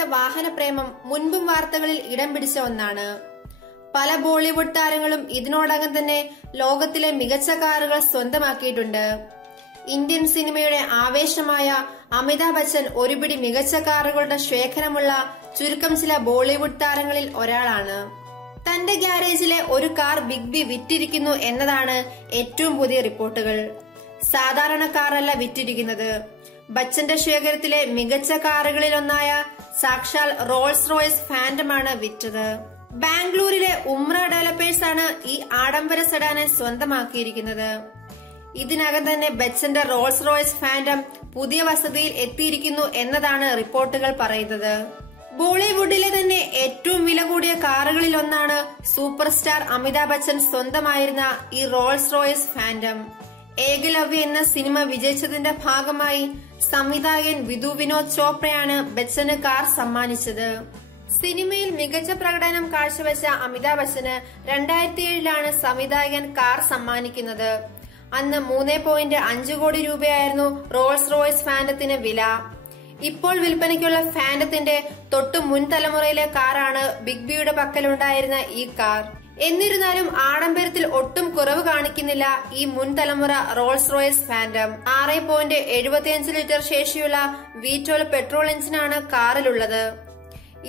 ചുരുക്കമുള്ള വാഹനപ്രേമം മുൻപും വാർത്തകളിൽ ഇടം പിടിച്ച ഒന്നാണ്. പല ബോളിവുഡ് താരങ്ങളും ഇതിനോടകം തന്നെ ലോകത്തിലെ മികച്ച കാറുകൾ സ്വന്തമാക്കിയിട്ടുണ്ട്. ഇന്ത്യൻ സിനിമയുടെ ആവേശമായ അമിതാഭ് ബച്ചൻ ഒരുപിടി മികച്ച കാറുകളുടെ ശേഖരമുള്ള ചുരുക്കം ചില ബോളിവുഡ് താരങ്ങളിൽ ഒരാളാണ്. തന്റെ ഗ്യാരേജിലെ ഒരു കാർ ബിഗ് ബി വിറ്റിരിക്കുന്നു എന്നതാണ് ഏറ്റവും പുതിയ റിപ്പോർട്ടുകൾ. സാധാരണ കാറല്ല വിറ്റിരിക്കുന്നത്. ബച്ചന്റെ ശേഖരത്തിലെ മികച്ച കാറുകളിലൊന്നായ സാക്ഷാൽ റോൾസ് റോയ്സ് ഫാന്റമാണ് വിറ്റത്. ബാംഗ്ലൂരിലെ ഉമ്ര ഡെവലപ്പേഴ്സ് ആണ് ഈ ആഡംബര സെഡാനെ സ്വന്തമാക്കിയിരിക്കുന്നത്. ഇതിനകം തന്നെ ബച്ചന്റെ റോൾസ് റോയ്സ് ഫാന്റം പുതിയ വസതിയിൽ എത്തിയിരിക്കുന്നു എന്നതാണ് റിപ്പോർട്ടുകൾ പറയുന്നത്. ബോളിവുഡിലെ തന്നെ ഏറ്റവും വില കൂടിയ കാറുകളിലൊന്നാണ് സൂപ്പർ സ്റ്റാർ അമിതാഭ് ബച്ചൻ സ്വന്തമായിരുന്ന ഈ റോൾസ് റോയ്സ് ഫാന്റം. ഏകലവ്യ എന്ന സിനിമ വിജയിച്ചതിന്റെ ഭാഗമായി സംവിധായകൻ വിധു വിനോദ് ചോപ്രയാണ് ബച്ചന് കാർ സമ്മാനിച്ചത്. സിനിമയിൽ മികച്ച പ്രകടനം കാഴ്ചവെച്ച അമിതാഭ് ബച്ചന് 2007 സംവിധായകൻ കാർ സമ്മാനിക്കുന്നത്. അന്ന് 3.5 കോടി രൂപയായിരുന്നു റോൾസ് റോയ്സ് ഫാന്റത്തിന് വില. ഇപ്പോൾ വിൽപ്പനയ്ക്കുള്ള ഫാന്റത്തിന്റെ തൊട്ടു മുൻ തലമുറയിലെ കാറാണ് ബിഗ് ബിയുടെ പക്കലുണ്ടായിരുന്ന ഈ കാർ. എന്നിരുന്നാലും ആഡംബരത്തിൽ ഒട്ടും കുറവ് കാണിക്കുന്നില്ല ഈ മുൻ തലമുറ റോൾസ് റോയ്സ് ഫാന്റം. 6.75 ലിറ്റർ ശേഷിയുള്ള V12 പെട്രോൾ എഞ്ചിനാണ് കാറിലുള്ളത്.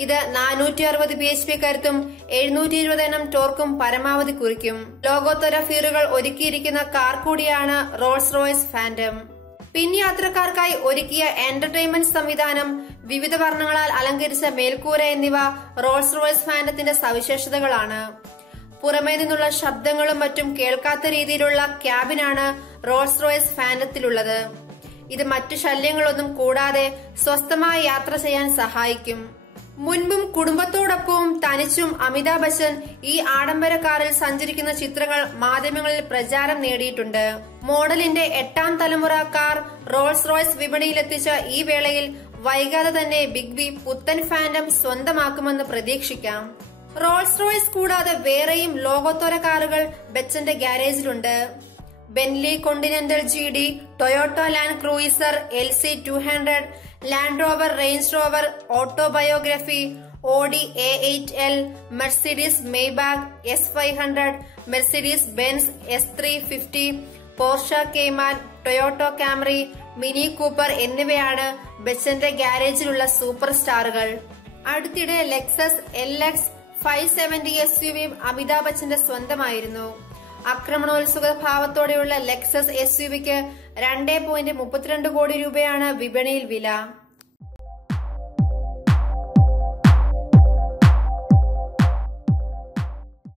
ഇത് 460 bhp കരുത്തും 720 Nm ടോർക്കും പരമാവധി കുറിക്കും. ലോകോത്തര ഫീറുകൾ ഒരുക്കിയിരിക്കുന്ന കാർ കൂടിയാണ് റോൾസ് റോയ്സ് ഫാന്റം. പിൻയാത്രക്കാർക്കായി ഒരുക്കിയ എന്റർടൈൻമെന്റ് സംവിധാനം, വിവിധ വർണ്ണങ്ങളാൽ അലങ്കരിച്ച മേൽക്കൂര എന്നിവ റോൾസ് റോയ്സ് ഫാന്റത്തിന്റെ സവിശേഷതകളാണ്. പുറമേ നിന്നുള്ള ശബ്ദങ്ങളും മറ്റും കേൾക്കാത്ത രീതിയിലുള്ള ക്യാബിനാണ് റോൾസ് റോയ്സ് ഫാന്റത്തിലുള്ളത്. ഇത് മറ്റു ശല്യങ്ങളൊന്നും കൂടാതെ സ്വസ്ഥമായി യാത്ര ചെയ്യാൻ സഹായിക്കും. മുൻപും കുടുംബത്തോടൊപ്പവും തനിച്ചും അമിതാഭ് ബച്ചൻ ഈ ആഡംബര കാറിൽ സഞ്ചരിക്കുന്ന ചിത്രങ്ങൾ മാധ്യമങ്ങളിൽ പ്രചാരം നേടിയിട്ടുണ്ട്. മോഡലിന്റെ 8ാം തലമുറ കാർ റോൾസ് റോയ്സ് വിപണിയിലെത്തിച്ച ഈ വേളയിൽ വൈകാതെ തന്നെ ബിഗ് ബി പുത്തൻ ഫാന്റം സ്വന്തമാക്കുമെന്ന് പ്രതീക്ഷിക്കാം. റോൾസ് റോയ്സ് കൂടാതെ വേറെയും ലോകോത്തര കാറുകൾ ബച്ചന്റെ ഗ്യാരേജിലുണ്ട്. Bentley Continental GD, Toyota Land Cruiser LC200, Land Rover Range Rover Autobiography, Audi A8L, Mercedes Maybach S500, Mercedes Benz S350, Porsche Cayman, Toyota Camry, Mini Cooper എന്നിവയാണ് ബച്ചന്റെ ഗ്യാരേജിലുള്ള സൂപ്പർ സ്റ്റാറുകൾ. അടുത്തിടെ ലെക്സസ് LX 570 SUV അമിതാഭ് ബച്ചന്റെ സ്വന്തമായിരുന്നു. ആക്രമണോത്സുക ഭാവത്തോടെയുള്ള ലെക്സസ് SUVക്ക് 2.32 കോടി രൂപയാണ് വിപണിയിൽ വില.